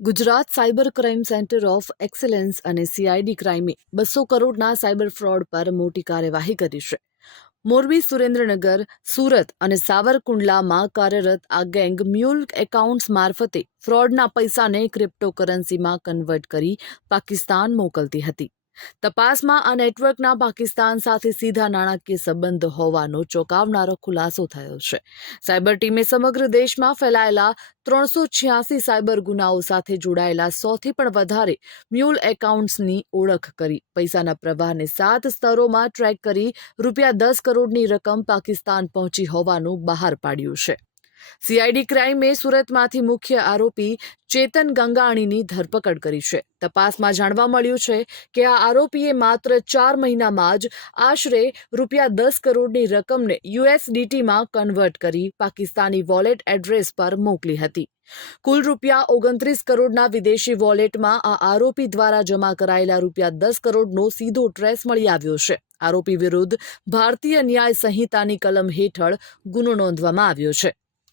Gujarat cyber crime centre of excellence અને CID ક્રાઇમે 200 કરોડના cyber fraud પર મોટી કાર્યવાહી કરી છે. મોરબી, સુરેન્દ્રનગર, સુરત અને સાવરકુંડલામાં કાર્યરત આ ગેંગ મ્યુલ એકાઉન્ટ્સ મારફતે ફ્રોડના પૈસાને ક્રિપ્ટોકરન્સીમાં કન્વર્ટ કરી પાકિસ્તાન મોકલતી હતી. તપાસમાં આ નેટવર્કના પાકિસ્તાન સાથે સીધા નાણાકીય સંબંધ હોવાનો ચોંકાવનારો ખુલાસો થયો છે. સાયબર ટીમે સમગ્ર દેશમાં ફેલાયેલા 386 સાયબર ગુનાઓ સાથે જોડાયેલા 100થી પણ વધારે મ્યુલ એકાઉન્ટ્સની ઓળખ કરી પૈસાના પ્રવાહને 7 સ્તરોમાં ટ્રેક કરી ₹10 કરોડની રકમ પાકિસ્તાન પહોંચી હોવાનું બહાર પાડ્યું છે. સીઆઈડી ક્રાઇમે સુરતમાંથી મુખ્ય આરોપી ચેતન ગંગાણીની ધરપકડ કરી છે. તપાસમાં જાણવા મળ્યું છે કે આ આરોપીએ માત્ર 4 મહિનામાં જ આશરે ₹10 કરોડની રકમને યુએસડીટીમાં કન્વર્ટ કરી પાકિસ્તાની વોલેટ એડ્રેસ પર મોકલી હતી. કુલ ₹29 કરોડના વિદેશી વોલેટમાં આ આરોપી દ્વારા જમા કરાયેલા ₹10 કરોડનો સીધો ટ્રેસ મળી આવ્યો છે. આરોપી વિરુદ્ધ ભારતીય ન્યાય સંહિતાની કલમ હેઠળ ગુનો નોંધવામાં આવ્યો છે.